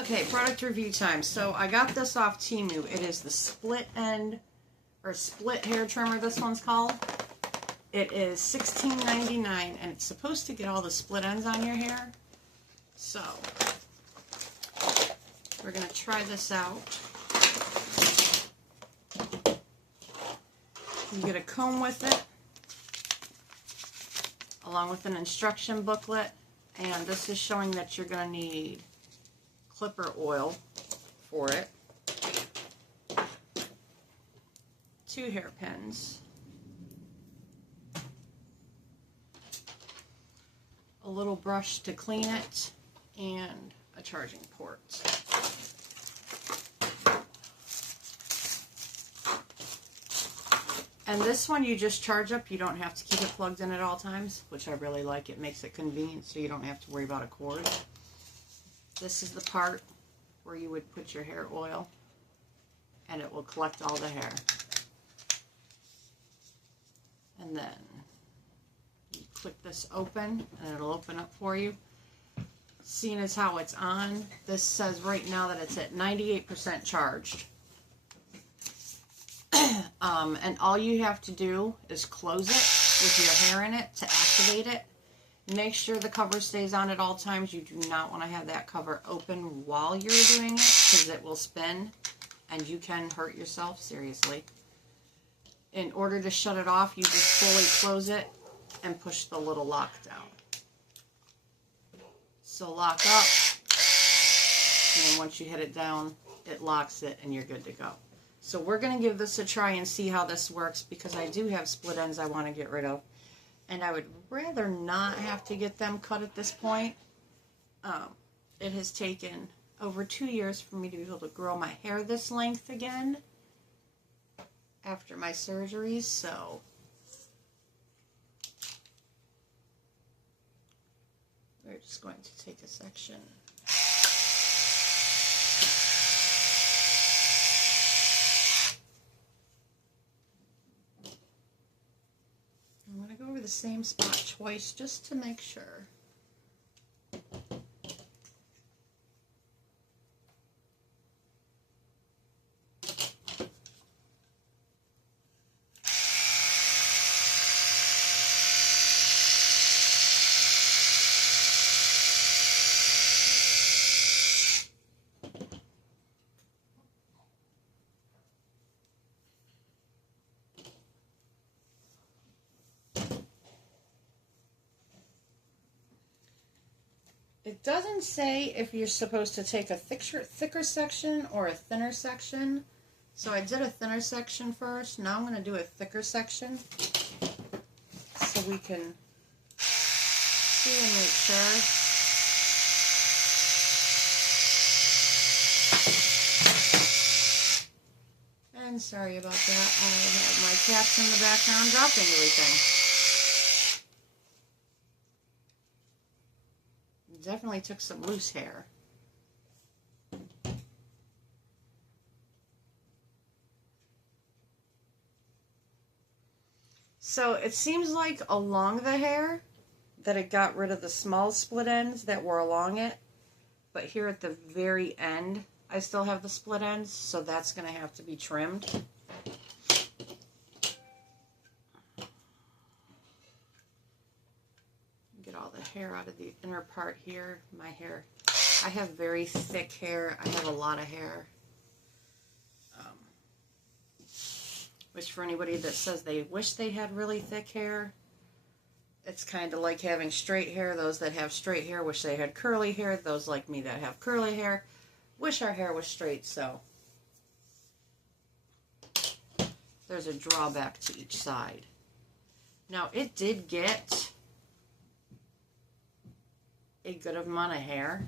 Okay, product review time. So I got this off Temu. It is the split end or split hair trimmer, this one's called. It is $16.99 and it's supposed to get all the split ends on your hair. So we're going to try this out. You get a comb with it, along with an instruction booklet, and this is showing that you're going to need clipper oil for it, 2 hairpins, a little brush to clean it, and a charging port. And this one you just charge up. You don't have to keep it plugged in at all times, which I really like. It makes it convenient so you don't have to worry about a cord. This is the part where you would put your hair oil and it will collect all the hair. And then you click this open and it'll open up for you. Seeing as how it's on, this says right now that it's at 98% charged. And all you have to do is close it with your hair in it to activate it. Make sure the cover stays on at all times. You do not want to have that cover open while you're doing it because it will spin and you can hurt yourself, seriously. In order to shut it off, you just fully close it and push the little lock down. So lock up, and then once you hit it down, it locks it and you're good to go. So we're going to give this a try and see how this works because I do have split ends I want to get rid of. And I would rather not have to get them cut at this point. It has taken over 2 years for me to be able to grow my hair this length again after my surgeries, so we're just going to take a section. I'm going to go over the same spot twice just to make sure. It doesn't say if you're supposed to take a thicker section or a thinner section. So I did a thinner section first. Now I'm going to do a thicker section so we can see and make sure. And sorry about that. I have my cats in the background dropping everything. Definitely took some loose hair. So it seems like along the hair that it got rid of the small split ends that were along it, but here at the very end I still have the split ends, so that's going to have to be trimmed. Get all the hair out of the inner part here. My hair, I have very thick hair. I have a lot of hair. Which for anybody that says they wish they had really thick hair, it's kind of like having straight hair. Those that have straight hair wish they had curly hair. Those like me that have curly hair wish our hair was straight. So there's a drawback to each side. Now it did get a good amount of hair,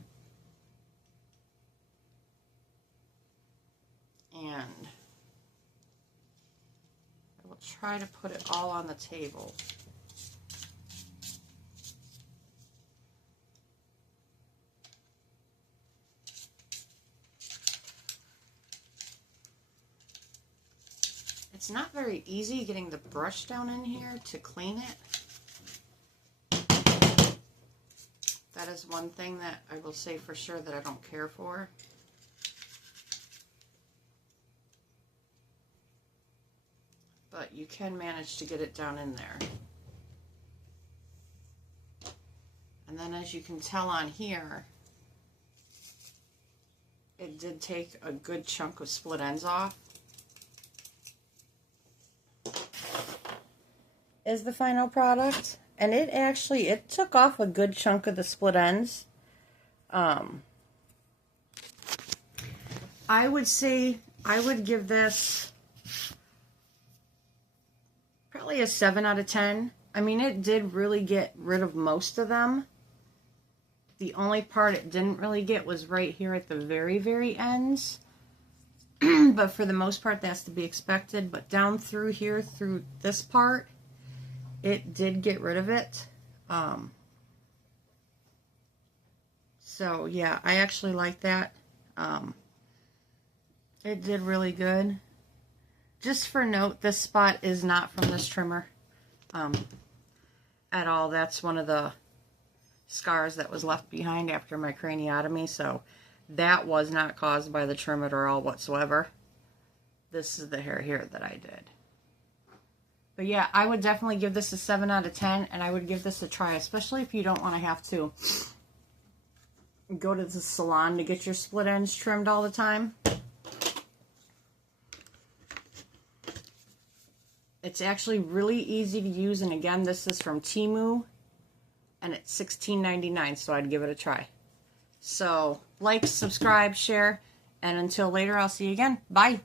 and I will try to put it all on the table. It's not very easy getting the brush down in here to clean it. That is one thing that I will say for sure that I don't care for. But you can manage to get it down in there. And then as you can tell on here, it did take a good chunk of split ends off. Is the final product. And it took off a good chunk of the split ends. I would say, I would give this probably a 7 out of 10. I mean, it did really get rid of most of them. The only part it didn't really get was right here at the very, very ends. But for the most part, that's to be expected. But down through here, through this part, it did get rid of it. So, yeah, I actually like that. It did really good. Just for note, this spot is not from this trimmer at all. That's one of the scars that was left behind after my craniotomy. So that was not caused by the trim at all whatsoever. This is the hair here that I did. But yeah, I would definitely give this a 7 out of 10, and I would give this a try, especially if you don't want to have to go to the salon to get your split ends trimmed all the time. It's actually really easy to use, and again, this is from Temu, and it's $16.99, so I'd give it a try. So, like, subscribe, share, and until later, I'll see you again. Bye!